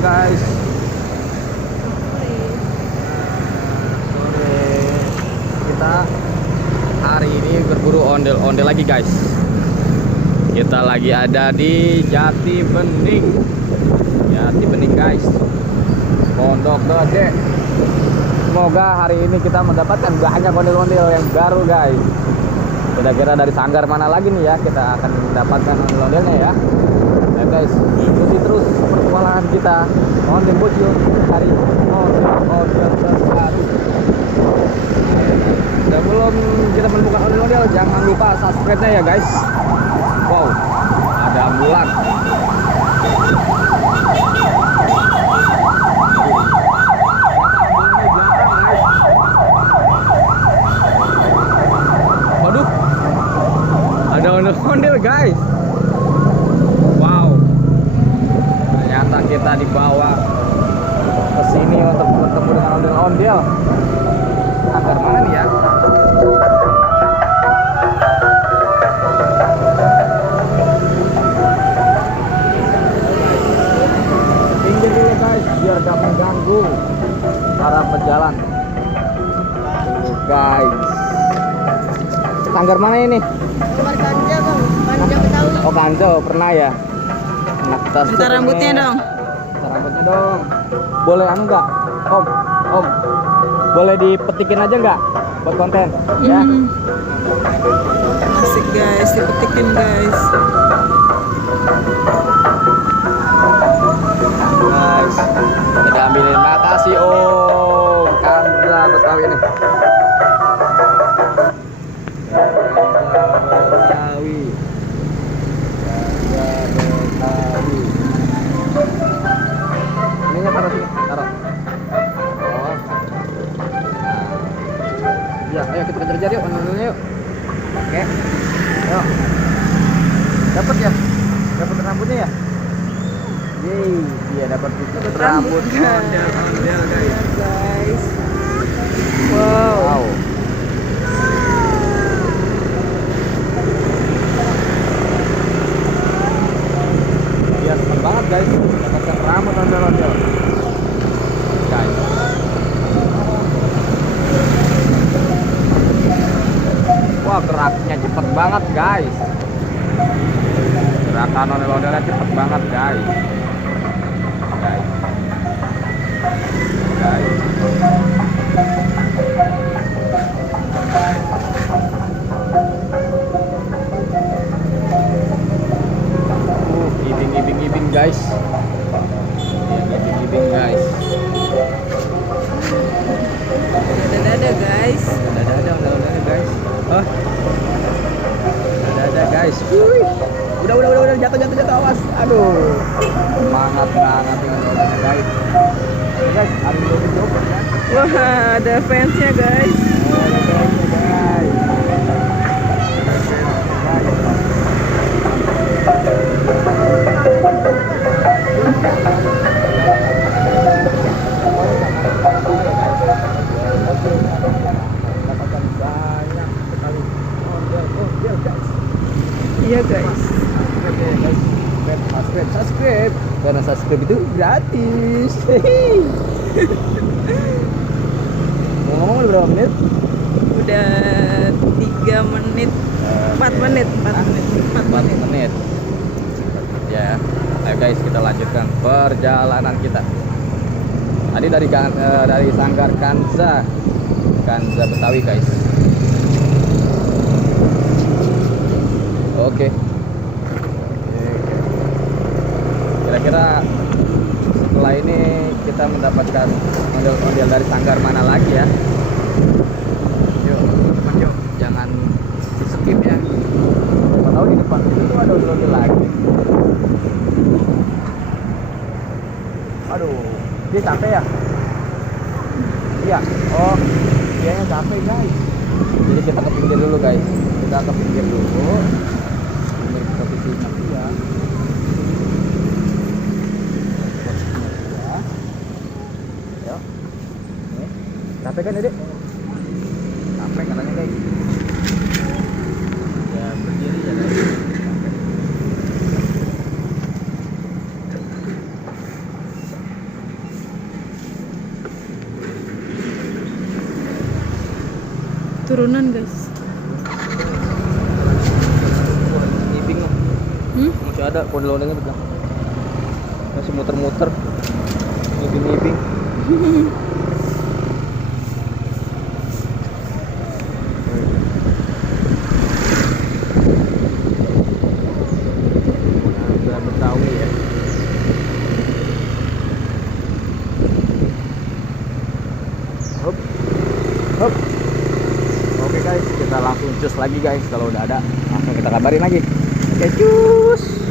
guys. Sore. Kita hari ini berburu ondel-ondel lagi guys. Kita lagi ada di Jati Bening. Jati Bening guys. Pondok Gede. Semoga hari ini kita mendapatkan banyak ondel-ondel yang baru guys. Kira-kira dari sanggar mana lagi nih ya kita akan mendapatkan ondel-ondelnya ya. Ya guys, ikuti terus pertualangan kita ondel bocil hari ondel terbaru. Sebelum kita menemukan ondel-ondel, jangan lupa subscribe-nya ya guys. Wow, ada ambulan. Waduh, ada ondel-ondel guys. Wow, ternyata kita dibawa ke sini untuk bertemu dengan ondel-ondel. Sanggar mana nih ya? Pinggir dulu guys, biar gak mengganggu para pejalan. Guys, sanggar mana ini? Sanggar Kanja bang, Kanja Betawi. Oh Kanjo, pernah ya? Nah, kita Minta rambutnya dong. Minta rambutnya dong. Boleh anu nggak? Om, boleh dipetikin aja nggak buat konten? Ya. Asik guys, dipetikin guys. Guys, kita ambilin. Makasih Om. Kanza Betawi nih. Betawi. Ininya taruh sini, taruh. Oh. Ya, ayo kita kejar-kejar yuk, ondel-ondelnya yuk. Oke. Ayo. Dapat ya? Dapat rambutnya ya? Yeay, dia dapat rambut ondel-ondel Guys. Wow. Wow. Dia seneng banget guys, dapatkan rambut ondel-ondel. Guys. Wah, geraknya cepet banget guys. Gerakan ondel-ondelnya cepet banget guys. Guys. Ibing guys. Ibing guys. Dada guys. Dada ondel-ondelnya guys. Oh. Dada guys. Wih. Udah jatuh awas. Aduh. Semangat banget dengan ondel-ondelnya guys. Oke guys, hari ini coba ya. Wah, ada fansnya guys. Ada fansnya guys. Iya guys. Subscribe karena subscribe itu gratis. Ngomong berapa menit? Udah 3 menit. 4 menit. 4 menit. Ya. Ayo guys, kita lanjutkan perjalanan kita. Tadi dari sanggar Kanza Betawi guys. Oke. Kira-kira setelah ini kita mendapatkan model-model dari sanggar mana lagi ya? Yuk, teman yuk, jangan di skip ya. Siapa tahu di depan itu tuh ada ondel lagi. Aduh, dia capek ya? Iya. Oh, dianya capek guys. Jadi kita ke pinggir dulu guys. Kita ke pinggir dulu. Ini posisi nanti ya. Capek kan Dede? Capek katanya guys. Ya berdiri ya guys. Capek. turunan guys. Ngibing loh. Masih ada ondel-ondelnya betul. Masih muter-muter. Ngibing-ngibing. Nah, Betawi ya. Hop. Hop. Oke guys, kita langsung cus lagi guys. Kalau udah ada, langsung kita kabarin lagi. Oke, cus.